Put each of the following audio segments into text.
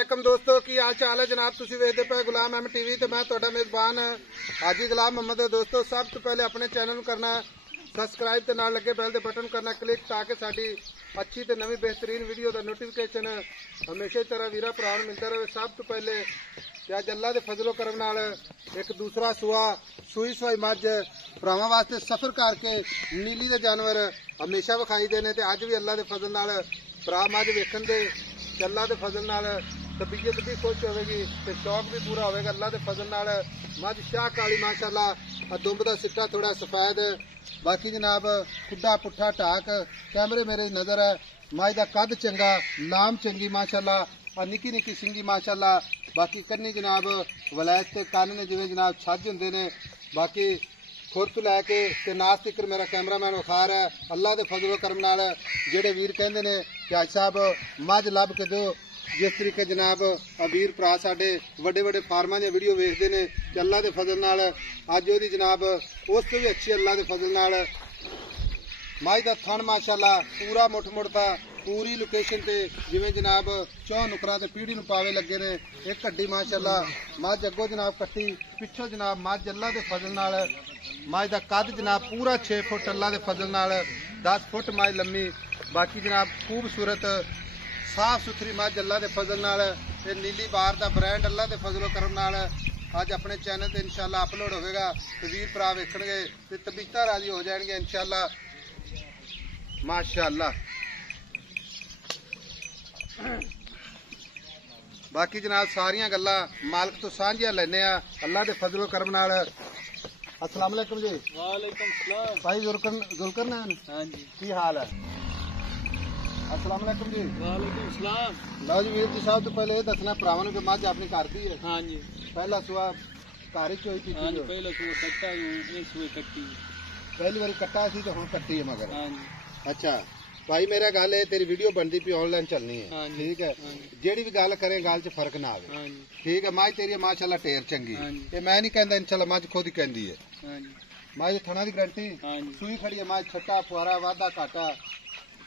वालेकुम दोस्तों की हाल चाल है जनाब। तुसी वेखदे पे गुलाम अहमद टीवी ते मैं तुहाडा मेजबान हाजी गुलाम मोहम्मद। दोस्तों सब तो पहले अपने चैनल नूं करना सबसक्राइब ते नाल लगे बैल दे बटन करना क्लिक ताकि साडी अच्छी ते नवी बेहतरीन वीडियो दा नोटिफिकेशन हमेशा तरह वीरा भरा नूं मिलता रहे। सब तो पहले अज अल्लाह दे फजलो करम नाल एक दूसरा सुआ सूई सुई मझ भरावां वास्ते सफर करके नीली दे जानवर हमेशा विखाई दे ने ते अज भी अल्लाह दे फजल नाल भरा मझ वेखण दे अल्लाह के फजल नाल तबीयत भी खुश होगी तो शौक भी पूरा होगा। अल्लाह के फजल नाल मझ शाह काली माशाअल्लाह दुंब का सिट्टा थोड़ा सफेद बाकी जनाब खुदा पुट्ठा ढाक कैमरे मेरे नजर है। मझ का कद चंगा लाम चंगी माशाअल्लाह निकी निकी सिंगी माशाअल्लाह। बाकी कन्नी जनाब वलैत ते कन्न ने जिवें जनाब छज हुंदे ने। बाकी खुर तो लैके ते नास तिकर मेरा कैमरामैन विखार है। अल्लाह के फजलो करम नाल जेड़े वीर कहंदे ने कि हाजी साहब मझ लभ के दो जिस तरीके जनाब वीर भरा साडे वड्डे वड्डे फार्मां दी वीडियो वेखदे ने कि अल्लाह के फजल नाल अज ओहदी जनाब उस तो भी अच्छी अल्लाह के फजल नाल मझ दा थण माशाअल्लाह पूरा मुठ मुड़ता पूरी लोकेशन ते जिवें जनाब चौं नुकरां ते पीढ़ी नूं पावे लगे ने। एक हड्डी माशाअल्लाह मझ अगों जनाब कट्टी पिछों जनाब मझ अल्लाह के फजल नाल मझ का कद जनाब पूरा 6 फुट अल्लाह के फजल नाल 10 फुट मझ लम्मी। बाकी जनाब खूबसूरत साफ सुथरी मझ अल्लाह के फजल नाल ते नीली बार का ब्रांड अल्लाह के फजलो करम नाल अज अपने चैनल ते इंशाअल्लाह अपलोड होगा तो वीर भरा वेखणगे ते तबीयतां राजी हो जाएंगे इंशाअल्लाह माशाअल्लाह। बाकी जनाब सारियां गल्लां मालक तो सांझियां लैने आ अल्लाह के फजलो करम नाल। अस्सलाम वालेकुम जी। वालेकुम सलाम भाई जुलकरनैन हां जी की हाल है? अस्सलाम वालेकुम जी। वालेकुम सलाम। लो जी वीर जी साहब तो पहले ये दसना भरावां नूं कि मझ अपनी घर दी है? हां जी पहला सुआ घर च होई थी? हां जी पहला सुआ कट्टा एक सुई कट्टी पहली बार कट्टा सी तो हुण कट्टी है मगर? हां जी। अच्छा भाई मेरा गल है तेरी वीडियो बनती पी ऑनलाइन चलनी है ठीक है जेड़ी भी गल करें गल च फर्क ना आवे ठीक है। मझ तेरी माशाअल्लाह ढेर चंगी है ये मैं नहीं कहंदा इंशाअल्लाह मझ खुद ही कहंदी है। मझ थणा दी गारंटी सूई खड़ी है मझ छट्टा फुआरा वाधा घाटा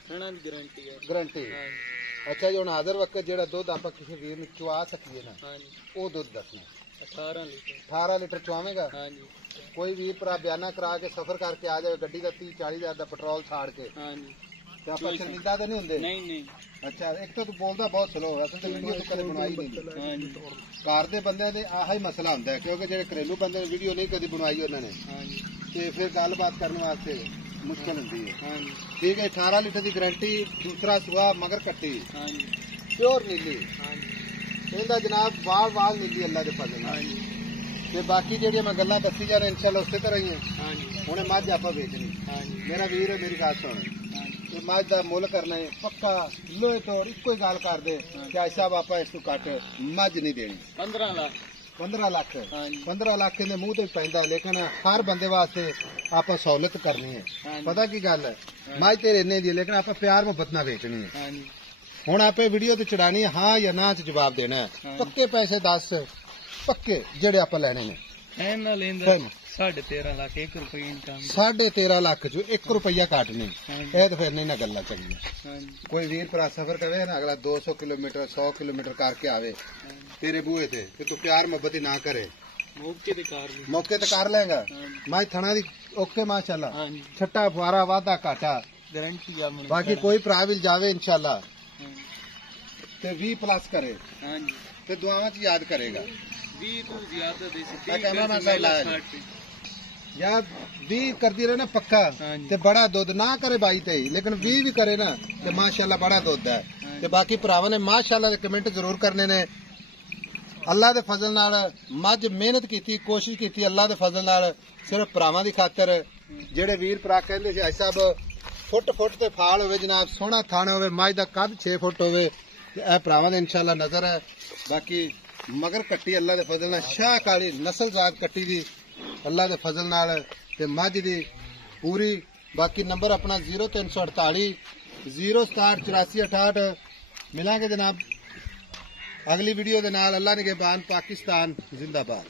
थणा दी गारंटी है गारंटी। अच्छा जी हुण हाज़र वक्त जेड़ा दुध आपां किसी वीर नूं चुआ सकीए ना वो दुध दसना 18 लीटर चुआवेगा? कोई वीर भरा बयाना करा के सफर करके आ जाए गड्डी का 30-40 हज़ार का पेट्रोल छाड़ के शर्मिंदा तो नहीं होंगे? नहीं। अच्छा एक तो तू बोलता बहुत स्लो है तो वीडियो तो कदे बनाई नहीं घर के बंदे दे आही मसला होंदा है क्योंकि जेडे घरेलू बंदे ने वीडियो नहीं कदी बनवाई उन्होंने ते फिर गलबात करने वास्ते मुश्किल होंदी है ठीक है। 18 लीटर की गारंटी दूसरा सुआ मगर कट्टी प्योर नीली इहदा जनाब वाल नीली अल्लाह के फजल ते बाकी जेडी मैं गल्लां दसी जा रहा इंशाअल्लाह उस तरह ही है। हुण मझ आपां बेचनी मेरा वीर है मेरी गल सुन मझ का मुल करना है पक्का लोहे तोड़ इको ही गल कर दे कि आज साहब आप इस घट मझ नहीं देनी 15 लाख 15 लाख के मुंह तो पैंदा लेकिन हर बंदे वास्ते आप सहूलत करनी है। पता की गल है मझ तेरे इन्ने दी लेकिन आप प्यार मुहब्बत ना बेचनी है। हुण आप वीडियो तो चढ़ानी है हाँ या ना च जवाब देना है। पक्के पैसे दस पक्के जेडे आप लेने ने 13.5 लाख 1 रुपये इनकम 13.5 लाख चो 1 रुपया काट नहीं ये तो फिर नहीं ना गल्ला चंगी। कोई वीर भरा सफर करे ना अगला 200 किलोमीटर 100 किलोमीटर करके आवे तेरे बूहे ते कि तू प्यार मोहब्बत ना करे मौके ते कर लेगा। मैं थना दी ओके माशाअल्लाह छट्टा फुआरा वाधा घाटा गारंटी बाकी कोई भरा भी जावे इंशाअल्लाह ते 20 प्लस करे ते दुआवां च याद करेगा यार 20 करती रहे ना पक्का ते बड़ा दुध ना करे 22 ते लेकिन 20 भी करे ना ते माशाअल्लाह बड़ा दुध है। ते बाकी भरावां ने माशाअल्लाह दे कमेंट जरूर करने ने। अल्लाह दे फजल नाल मझ मेहनत कीती कोशिश कीती अल्लाह दे फजल नाल सिर्फ भरावां दी खातर जेड़े वीर भरा कहंदे सी भाई साहब फुट ते फाल होवे जनाब सोहना थान होवे मझ दा कद 6 फुट होवे ए भरावां दे इंशाअल्लाह नजर है। बाकी मगर कट्टी अल्लाह के फजल शाह काली नस्ल जात कट्टी दी अल्लाह के फजल नाल ते मझ दी पूरी। बाकी नंबर अपना 0348 067 8468 मिलांगे जनाब अगली वीडियो दे नाल। अल्लाह निगहबान पाकिस्तान जिंदाबाद।